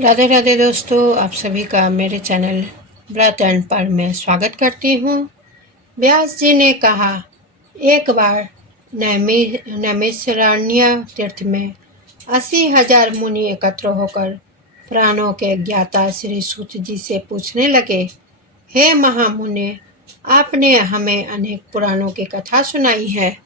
राधे राधे दोस्तों, आप सभी का मेरे चैनल व्रत एंड पर में स्वागत करती हूँ। व्यास जी ने कहा, एक बार नैमिषारण्य तीर्थ में 80,000 मुनि एकत्र होकर पुराणों के ज्ञाता श्री सूत जी से पूछने लगे, हे महामुने, आपने हमें अनेक पुराणों की कथा सुनाई है।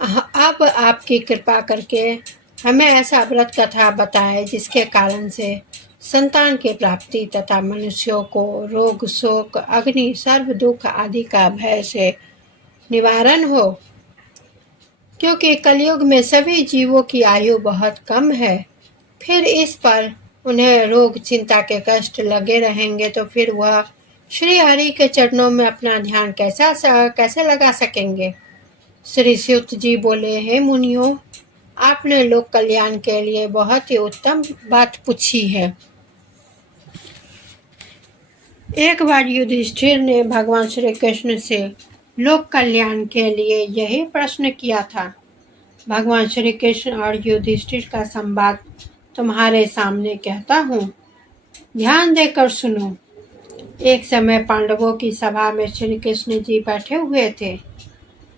अब आपकी कृपा करके हमें ऐसा व्रत कथा बताए जिसके कारण से संतान की प्राप्ति तथा मनुष्यों को रोग शोक अग्नि सर्व दुख आदि का भय से निवारण हो, क्योंकि कलयुग में सभी जीवों की आयु बहुत कम है। फिर इस पर उन्हें रोग चिंता के कष्ट लगे रहेंगे तो फिर वह श्री हरि के चरणों में अपना ध्यान कैसे लगा सकेंगे। श्री सूत जी बोले, हे मुनियों, आपने लोक कल्याण के लिए बहुत ही उत्तम बात पूछी है। एक बार युधिष्ठिर ने भगवान श्री कृष्ण से लोक कल्याण के लिए यही प्रश्न किया था। भगवान श्री कृष्ण और युधिष्ठिर का संवाद तुम्हारे सामने कहता हूँ, ध्यान देकर सुनो। एक समय पांडवों की सभा में श्री कृष्ण जी बैठे हुए थे।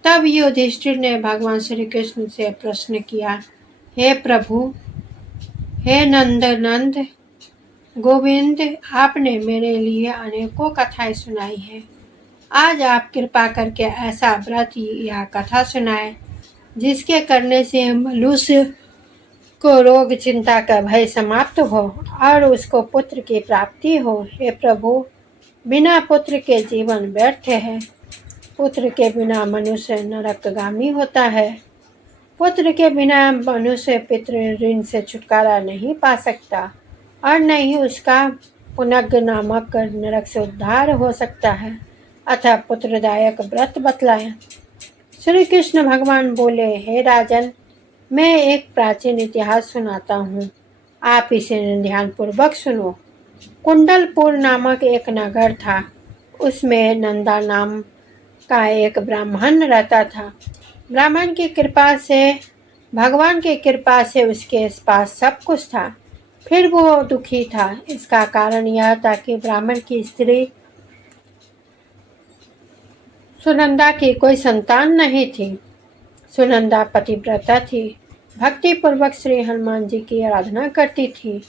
तब युधिष्ठिर ने भगवान श्री कृष्ण से प्रश्न किया, हे प्रभु, हे नंद गोविंद, आपने मेरे लिए अनेकों कथाएं सुनाई है। आज आप कृपा करके ऐसा व्रत या कथा सुनाए जिसके करने से मनुष्य को रोग चिंता का भय समाप्त हो और उसको पुत्र की प्राप्ति हो। हे प्रभु, बिना पुत्र के जीवन व्यर्थ है। पुत्र के बिना मनुष्य नरकगामी होता है। पुत्र के बिना मनुष्य पितृ ऋण से छुटकारा नहीं पा सकता और न ही उसका पुनग नामक नरक से उद्धार हो सकता है। अतः पुत्रदायक व्रत बतलाया। श्री कृष्ण भगवान बोले, हे राजन, मैं एक प्राचीन इतिहास सुनाता हूँ, आप इसे ध्यानपूर्वक सुनो। कुंडलपुर नामक एक नगर था। उसमें नंदा नाम का एक ब्राह्मण रहता था। ब्राह्मण की कृपा से, भगवान की कृपा से उसके पास सब कुछ था, फिर वो दुखी था। इसका कारण यह था कि ब्राह्मण की स्त्री सुनंदा की कोई संतान नहीं थी। सुनंदा पतिव्रता थी, भक्ति पूर्वक श्री हनुमान जी की आराधना करती थी।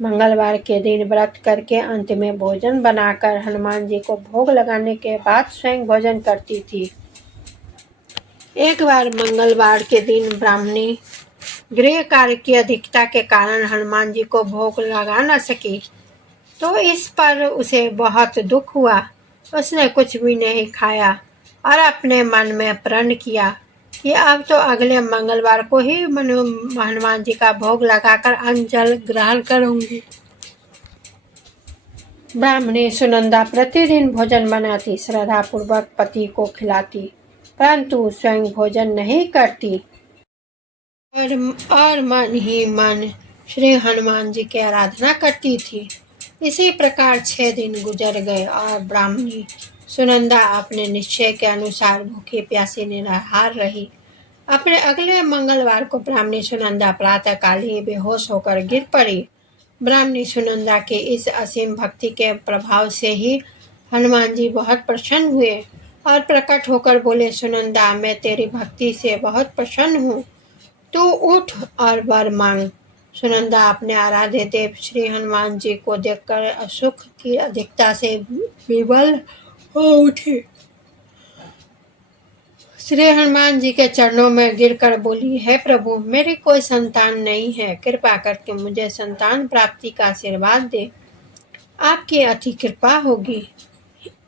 मंगलवार के दिन व्रत करके अंत में भोजन बनाकर हनुमान जी को भोग लगाने के बाद स्वयं भोजन करती थी। एक बार मंगलवार के दिन ब्राह्मणी गृह कार्य की अधिकता के कारण हनुमान जी को भोग लगा न सकी, तो इस पर उसे बहुत दुख हुआ। उसने कुछ भी नहीं खाया और अपने मन में प्रण किया कि अब तो अगले मंगलवार को ही हनुमान जी का भोग लगाकर अन्न जल ग्रहण करूंगी। ब्राह्मणी सुनंदा प्रतिदिन भोजन बनाती, श्रद्धा पूर्वक पति को खिलाती, परंतु स्वयं भोजन नहीं करती और मन ही मन श्री हनुमान जी की आराधना करती थी। इसी प्रकार 6 दिन गुजर गए और ब्राह्मणी सुनंदा अपने निश्चय के अनुसार भूखी प्यासी निराहार रही। अपने अगले मंगलवार को ब्राह्मणी सुनंदा प्रातःकाल ही बेहोश होकर गिर पड़ी। ब्राह्मणी सुनंदा के इस असीम भक्ति के प्रभाव से ही हनुमान जी बहुत प्रसन्न हुए और प्रकट होकर बोले, सुनंदा, मैं तेरी भक्ति से बहुत प्रसन्न हूँ, तू उठ और वर मांग। सुनंदा अपने आराध्य देव श्री हनुमान जी को देखकर सुख की अधिकता से विवल हो उठी। श्री हनुमान जी के चरणों में गिरकर बोली, हे प्रभु, मेरी कोई संतान नहीं है, कृपा करके मुझे संतान प्राप्ति का आशीर्वाद दे। आपकी अति कृपा होगी।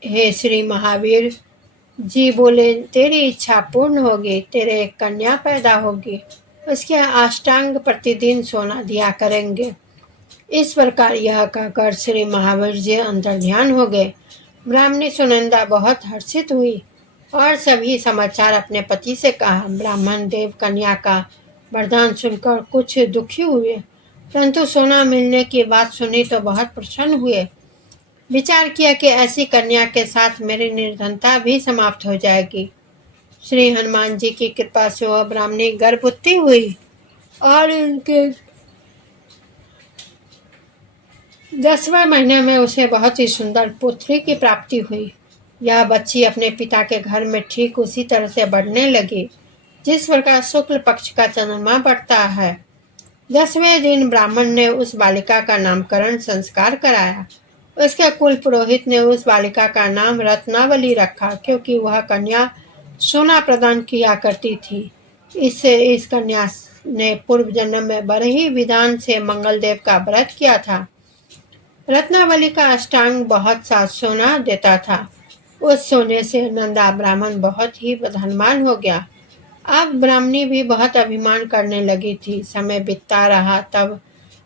हे श्री महावीर जी बोले, तेरी इच्छा पूर्ण होगी, तेरे एक कन्या पैदा होगी, उसके अष्टांग प्रतिदिन सोना दिया करेंगे। इस प्रकार यह कहकर श्री महावीर जी अंतर्ध्यान हो गए। ब्राह्मणी सुनंदा बहुत हर्षित हुई और सभी समाचार अपने पति से कहा। ब्राह्मण देव कन्या का वरदान सुनकर कुछ दुखी हुए, परंतु सोना मिलने की बात सुनी तो बहुत प्रसन्न हुए। विचार किया कि ऐसी कन्या के साथ मेरी निर्धनता भी समाप्त हो जाएगी। श्री हनुमान जी की कृपा से वह ब्राह्मणी गर्भवती हुई और उनके 10वें महीने में उसे बहुत ही सुंदर पुत्री की प्राप्ति हुई। यह बच्ची अपने पिता के घर में ठीक उसी तरह से बढ़ने लगी जिस प्रकार शुक्ल पक्ष का चंद्रमा बढ़ता है। 10वें दिन ब्राह्मण ने उस बालिका का नामकरण संस्कार कराया। उसके कुल पुरोहित ने उस बालिका का नाम रत्नावली रखा क्योंकि वह कन्या सोना प्रदान किया करती थी। इससे इस कन्या ने पूर्व जन्म में बड़े ही विधान से मंगल देव का व्रत किया था। रत्नावली का अष्टांग बहुत सा सोना देता था। उस सोने से नंदा ब्राह्मण बहुत ही धनवान हो गया। अब ब्राह्मणी भी बहुत अभिमान करने लगी थी। समय बीतता रहा तब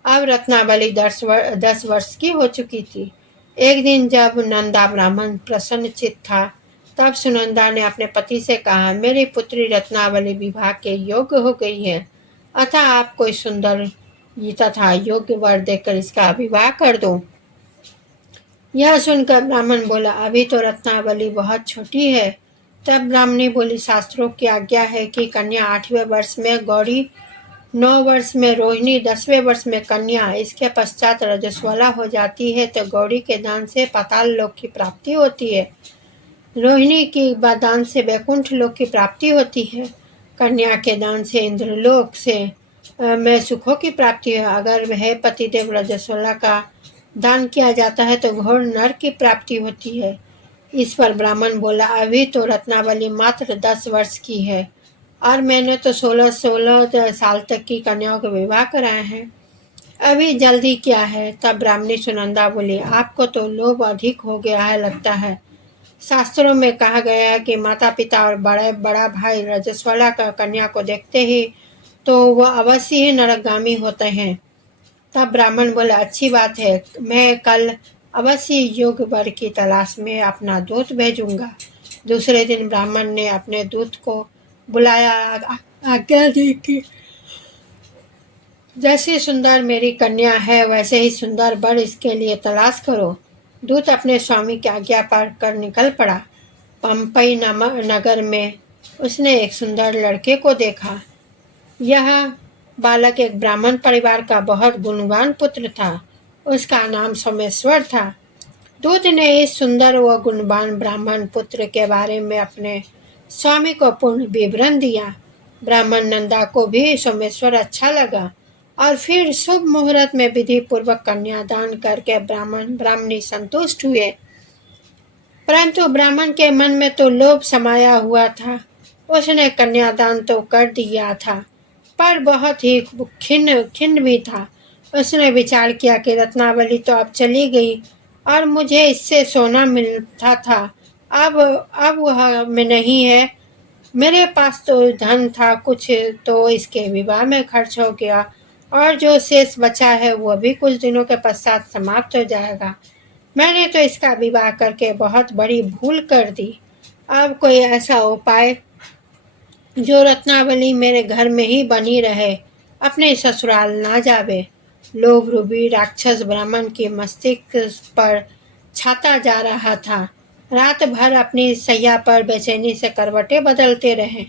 अब रत्नावली 10 वर्ष की हो चुकी थी। एक दिन जब नंदा ब्राह्मण प्रसन्नचित्त था तब सुनंदा ने अपने पति से कहा, मेरी पुत्री रत्नावली विवाह के योग्य हो गई है, अतः आप कोई सुंदर तथा योग्य वर देकर इसका विवाह कर दो। यह सुनकर ब्राह्मण बोला, अभी तो रत्नावली बहुत छोटी है। तब ब्राह्मणी बोली, शास्त्रों की आज्ञा है कि कन्या 8वें वर्ष में गौरी, 9 वर्ष में रोहिणी, 10वें वर्ष में कन्या, इसके पश्चात रजस्वला हो जाती है तो गौरी के दान से पाताल लोक की प्राप्ति होती है, रोहिणी के दान से वैकुंठ लोक की प्राप्ति होती है, कन्या के दान से इंद्रलोक से में सुखों की प्राप्ति है। अगर वह पतिदेव रजस्वला का दान किया जाता है तो घोर नरक की प्राप्ति होती है। इस पर ब्राह्मण बोला, अभी तो रत्नावली मात्र 10 वर्ष की है और मैंने तो 16 साल तक की कन्याओं के विवाह कराए हैं, अभी जल्दी क्या है। तब ब्राह्मणी सुनंदा बोली, आपको तो लोभ अधिक हो गया है लगता है। शास्त्रों में कहा गया है कि माता पिता और बड़ा भाई रजस्वला का कन्या को देखते ही तो वह अवश्य ही नरकगामी होते हैं। तब ब्राह्मण बोले, अच्छी बात है, मैं कल अवश्य योग्य वर की तलाश में अपना दूत भेजूंगा। दूसरे दिन ब्राह्मण ने अपने दूत को बुलाया, आज्ञा दी कि जैसी सुंदर मेरी कन्या है वैसे ही सुंदर वर इसके लिए तलाश करो। दूत अपने स्वामी की आज्ञा पर कर निकल पड़ा। पंपई नगर में उसने एक सुंदर लड़के को देखा। यह बालक एक ब्राह्मण परिवार का बहुत गुणवान पुत्र था। उसका नाम सोमेश्वर था। दूत ने इस सुंदर व गुणवान ब्राह्मण पुत्र के बारे में अपने स्वामी को पूर्ण विवरण दिया। ब्राह्मण नंदा को भी सोमेश्वर अच्छा लगा और फिर शुभ मुहूर्त में विधि पूर्वक कन्यादान करके ब्राह्मण ब्राह्मणी संतुष्ट हुए। परंतु ब्राह्मण के मन में तो लोभ समाया हुआ था। उसने कन्यादान तो कर दिया था पर बहुत ही खिन्न भी था। उसने विचार किया कि रत्नावली तो अब चली गई और मुझे इससे सोना मिलता था, अब वह में नहीं है। मेरे पास तो धन था कुछ, तो इसके विवाह में खर्च हो गया और जो शेष बचा है वह भी कुछ दिनों के पश्चात समाप्त हो जाएगा। मैंने तो इसका विवाह करके बहुत बड़ी भूल कर दी। अब कोई ऐसा उपाय जो रत्नावली मेरे घर में ही बनी रहे, अपने ससुराल ना जावे। लोभ रूपी राक्षस ब्राह्मण के मस्तिष्क पर छाता जा रहा था। रात भर अपनी सैया पर बेचैनी से करवटें बदलते रहे।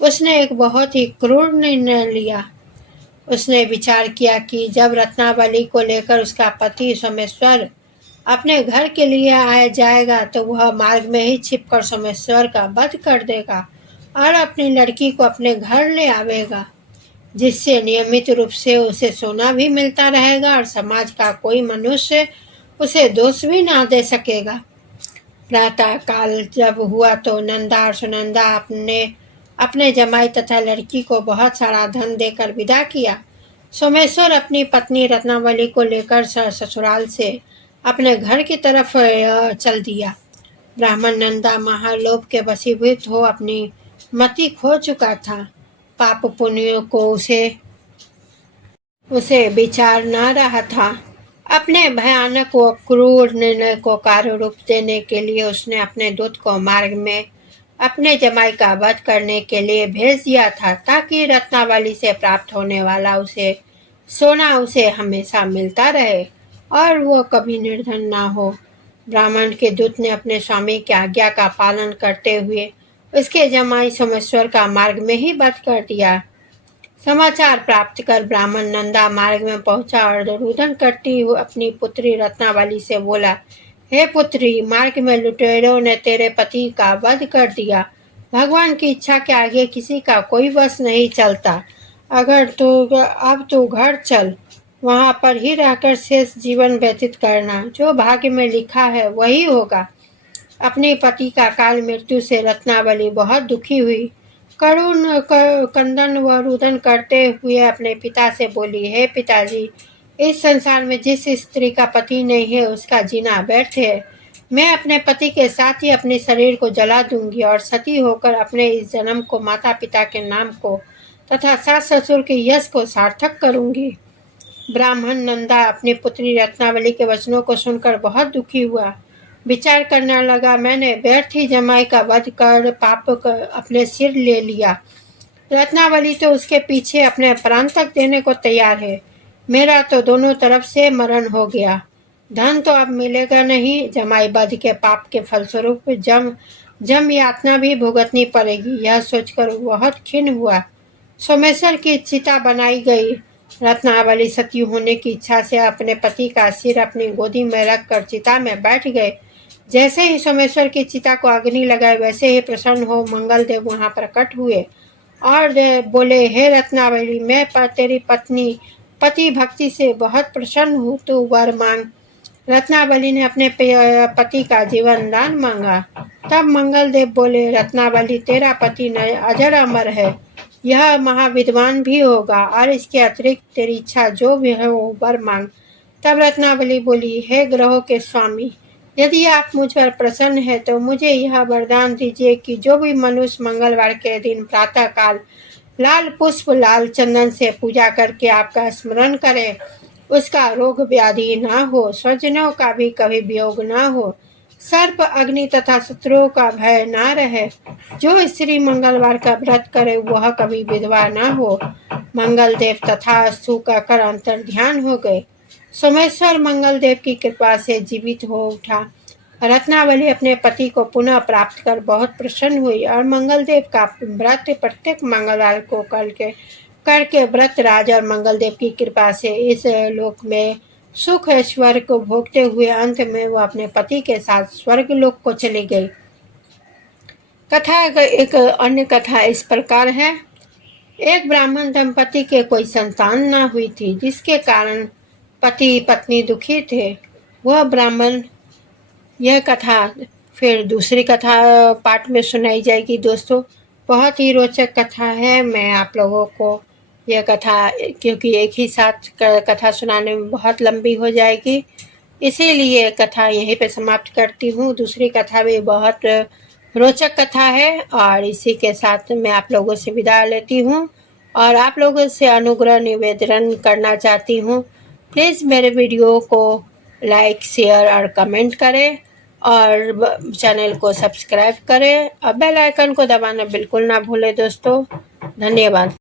उसने एक बहुत ही क्रूर निर्णय लिया। उसने विचार किया कि जब रत्नावली को लेकर उसका पति सोमेश्वर अपने घर के लिए आया जाएगा तो वह मार्ग में ही छिपकर सोमेश्वर का वध कर देगा और अपनी लड़की को अपने घर ले आवेगा, जिससे नियमित रूप से उसे सोना भी मिलता रहेगा और समाज का कोई मनुष्य उसे दोष भी ना दे सकेगा। प्रातः काल जब हुआ तो नंदा और सुनंदा अपने जमाई तथा लड़की को बहुत सारा धन देकर विदा किया। सोमेश्वर अपनी पत्नी रत्नावली को लेकर ससुराल से अपने घर की तरफ चल दिया। ब्राह्मण नंदा महालोभ के वशीभूत हो अपनी मति खो चुका था। पाप पुण्यों को उसे विचार न रहा था। अपने भयानक व क्रूर निर्णय को कार्य रूप देने के लिए उसने अपने दूत को मार्ग में अपने जमाई का वध करने के लिए भेज दिया था ताकि रत्नावली से प्राप्त होने वाला उसे सोना उसे हमेशा मिलता रहे और वो कभी निर्धन ना हो। ब्राह्मण के दूत ने अपने स्वामी की आज्ञा का पालन करते हुए उसके जमाई सोमेश्वर का मार्ग में ही वध कर दिया। समाचार प्राप्त कर ब्राह्मण नंदा मार्ग में पहुंचा और रुदन करती हुई अपनी पुत्री रत्नावली से बोला, हे पुत्री, मार्ग में लुटेरों ने तेरे पति का वध कर दिया। भगवान की इच्छा के आगे किसी का कोई बस नहीं चलता। अगर तो अब तू घर चल, वहां पर ही रहकर शेष जीवन व्यतीत करना। जो भाग्य में लिखा है वही होगा। अपने पति का काल मृत्यु से रत्नावली बहुत दुखी हुई। करुण कंदन व रुदन करते हुए अपने पिता से बोली, हे पिताजी, इस संसार में जिस स्त्री का पति नहीं है उसका जीना व्यर्थ है। मैं अपने पति के साथ ही अपने शरीर को जला दूंगी और सती होकर अपने इस जन्म को माता पिता के नाम को तथा सास ससुर के यश को सार्थक करूंगी। ब्राह्मण नंदा अपनी पुत्री रत्नावली के वचनों को सुनकर बहुत दुखी हुआ। विचार करने लगा, मैंने व्यर्थ ही जमाई का वध कर पाप अपने सिर ले लिया। रत्नावली तो उसके पीछे अपने प्राण तक देने को तैयार है। मेरा तो दोनों तरफ से मरण हो गया। धन तो अब मिलेगा नहीं। जमाई वध के पाप के फलस्वरूप जम यातना भी भुगतनी पड़ेगी। यह सोचकर बहुत खिन्न हुआ। सोमेश्वर की चिता बनाई गई। रत्नावली सती होने की इच्छा से अपने पति का सिर अपनी गोदी में रखकर चिता में बैठ गए। जैसे ही सोमेश्वर की चिता को अग्नि लगाए वैसे ही प्रसन्न हो मंगल देव वहां प्रकट हुए और बोले, हे रत्नावली, मैं तेरी पत्नी पति भक्ति से बहुत प्रसन्न हूँ, तू वर मांग। रत्नावली ने अपने पति का जीवन दान मांगा। तब मंगल देव बोले, रत्नावली, तेरा पति अजर अमर है, यह महाविद्वान भी होगा और इसके अतिरिक्त तेरी इच्छा जो भी है वो वर मांग। तब रत्नावली बोली, हे ग्रहों के स्वामी, यदि आप मुझ पर प्रसन्न है तो मुझे यह वरदान दीजिए कि जो भी मनुष्य मंगलवार के दिन प्रातः काल लाल पुष्प लाल चंदन से पूजा करके आपका स्मरण करे, उसका रोग व्याधि ना हो, स्वजनों का भी कभी वियोग ना हो, सर्प अग्नि तथा शत्रुओं का भय ना रहे। जो स्त्री मंगलवार का व्रत करे वह कभी विधवा ना हो। मंगल देव तथास्तु कहकर अंतर ध्यान हो गए। सोमेश्वर मंगल देव की कृपा से जीवित हो उठा। रत्नावली अपने पति को पुनः प्राप्त कर बहुत प्रसन्न हुई और मंगल देव का व्रत प्रत्येक मंगलवार को करके व्रत राज और मंगल देव की कृपा से इस लोक में सुख ऐश्वर्य को भोगते हुए अंत में वह अपने पति के साथ स्वर्ग लोक को चली गई। कथा एक अन्य कथा इस प्रकार है। एक ब्राह्मण दंपति के कोई संतान न हुई थी, जिसके कारण पति पत्नी दुखी थे। वह ब्राह्मण, यह कथा फिर दूसरी कथा पार्ट में सुनाई जाएगी। दोस्तों, बहुत ही रोचक कथा है। मैं आप लोगों को यह कथा, क्योंकि एक ही साथ कथा सुनाने में बहुत लंबी हो जाएगी, इसीलिए कथा यहीं पे समाप्त करती हूँ। दूसरी कथा भी बहुत रोचक कथा है और इसी के साथ मैं आप लोगों से विदा लेती हूँ और आप लोगों से अनुग्रह निवेदन करना चाहती हूँ, प्लीज़ मेरे वीडियो को लाइक शेयर और कमेंट करें और चैनल को सब्सक्राइब करें और बेल आइकन को दबाना बिल्कुल ना भूलें। दोस्तों, धन्यवाद।